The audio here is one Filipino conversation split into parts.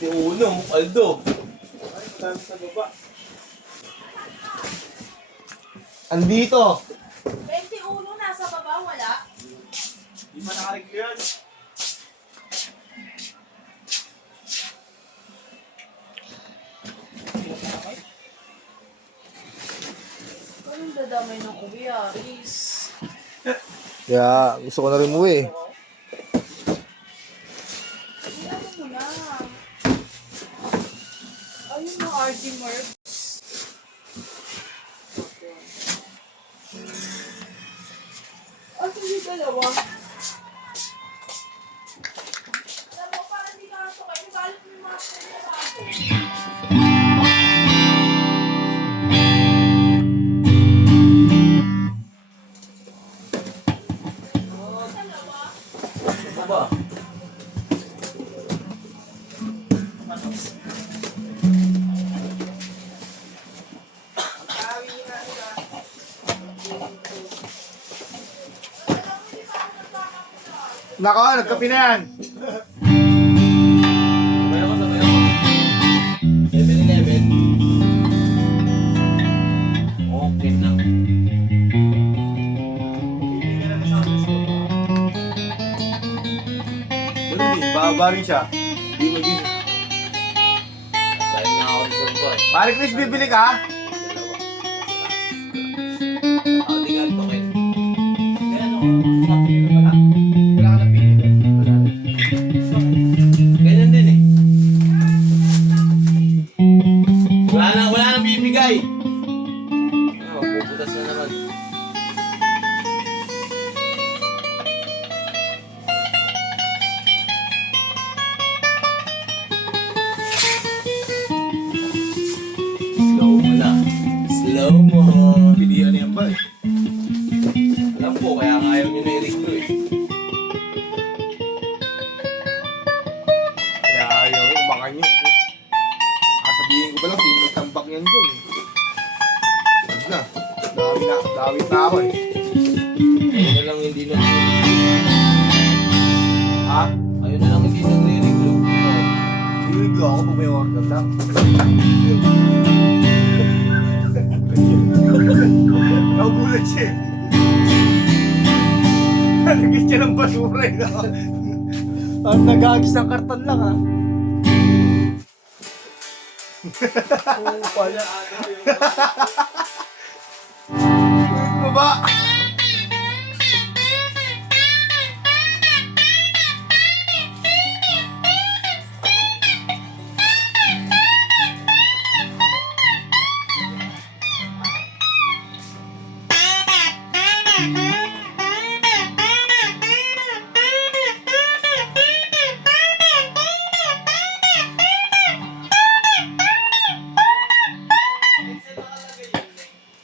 21, Aldo. Ay, madami sa baba. Andito. 21 nasa baba, wala? Di pa nakareglo yan. Anong dadamay ng uwi, Aris? Kaya gusto ko na rin umuwi. Ano mo na? Ayun na, RD Mercs. At hindi dalawa. Alam mo, parang hindi ka ito kayo. Balik mo yung mga bago. Ano ba? Nako, nagkapi na yan. Sabay ako. 7-Eleven. Okay na. Ganun din, bababa rin siya. Di maging. Dahil nga ako sa baba eh. Pare Chris, bibili ka? Dalawa. Ako tinggal to kayo. Wala ka na pili doon. Wala na. Ganyan din eh. Wala nang bibigay. Puputas na naman. Slow mo na. Slow mo. Pilihan niyan ba eh? Alam po, kaya nga ayaw nyo na i-reglo eh. Kaya ayaw, umakan nyo. Sabihin ko ba lang, sino nagtambak yan dyan eh. Wag na. Dawit na ako eh. Ayun na lang hindi na. Ha? Ayun na lang hindi nagre-reglo. Hilig ko ako pag may order lang. Nagugulat siya eh. Nalagis siya ng basura eh. Ang nagagis ng karton lang ha. Oo pala. Kulit mo ba?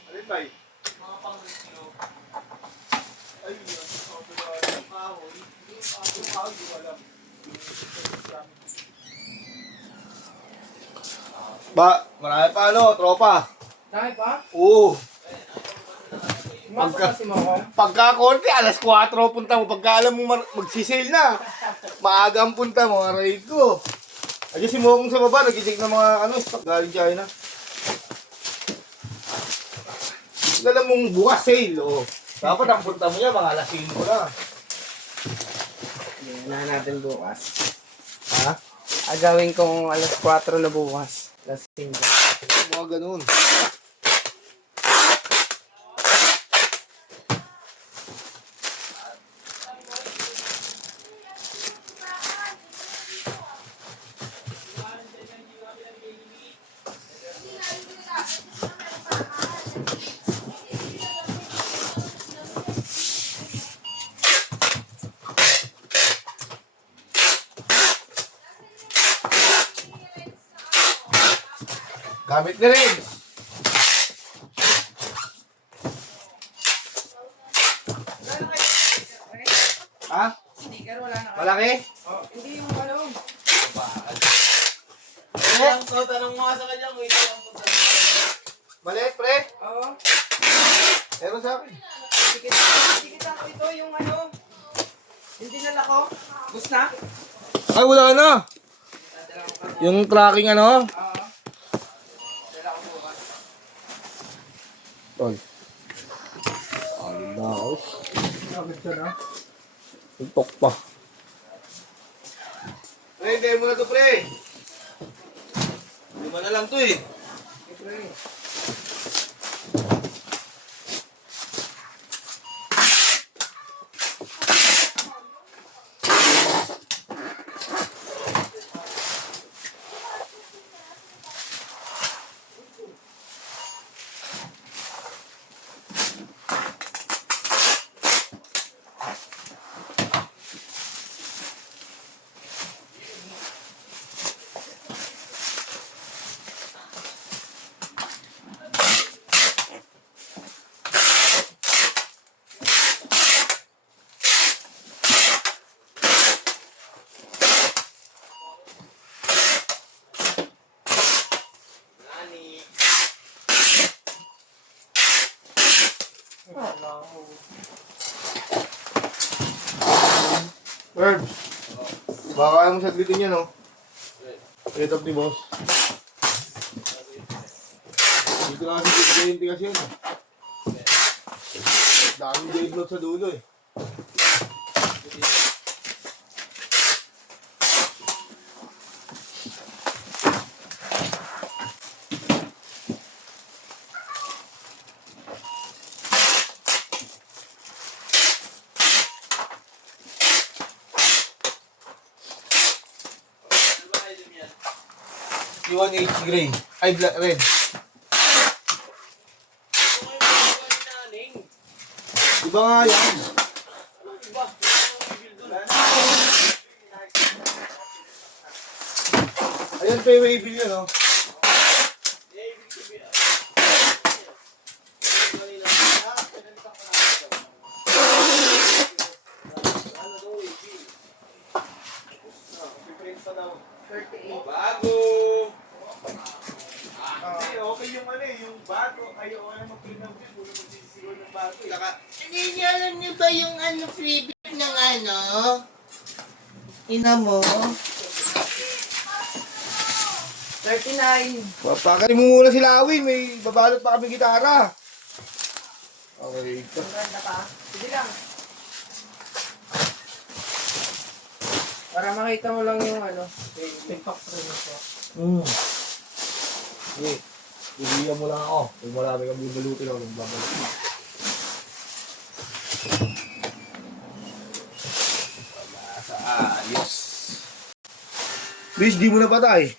Alin ba eh? Mga pang-reglo. Ay, ang kahoy. Yung kahoy, di ko alam. Ba, marami pa ano, tropa. Dahil pa? Oo. Pumasok kasi mo ako. Pagka konti, alas 4 punta mo. Pagka alam mo magsisale na, maaga ang punta mo, aray ko. Ayun si Mokong sa baba, nag-check ng mga ano, stock galing China. Dala mong bukas sale, oh. Dapat ang punta mo niya, mga alas 5 na. Yan na natin bukas. Ha? Agawin kong alas 4 na bukas. Alas 5. Mga ganun. Gamit na rin. Ha? Sticker wala na. Malaki? Oh, hindi yung ano. Kaya ang tanong mo nga sa kanya kung ito ang punta. Maliit, pre? Oo. Meron sa akin. Tikita ko ito yung ano. Yung dinala ko. Bus na. Ay, wala na. Yung tracking ano? Oo. Dala ko bukas. Tol. Ayun na ako. Agad ka na? Tuntok pa. Pre, hintayin mo na to, pre. Lima na lang to eh. Siyempre. Herbs. Baka kaya mo saglitin yan, no? Rate up ni boss. Dito na kasi J&T kasi yan. Daming J-Bloat sa dulo eh. C1H gray. Ay, black, red. Iba nga yan. Ayan pa yung wavy yun, no? Bago! Okay yung ano eh, yung bago. Ayaw ko na mag-pinag-pin. Kung magsisigaw ng bago eh. Hindi alam niyo ba yung ano, freebie ng ano? Ina mo? 39. Papakarin mo muna sila Awin. May babalot pa kami gitara. Okay. Maganda pa. Sige lang. Para makita mo lang yung ano. Impact rin ito. Sige. Bibigyan mo lang ako. Kung marami kang bubulutin ako, babalik. Sa ayos. Please, di mo na patay.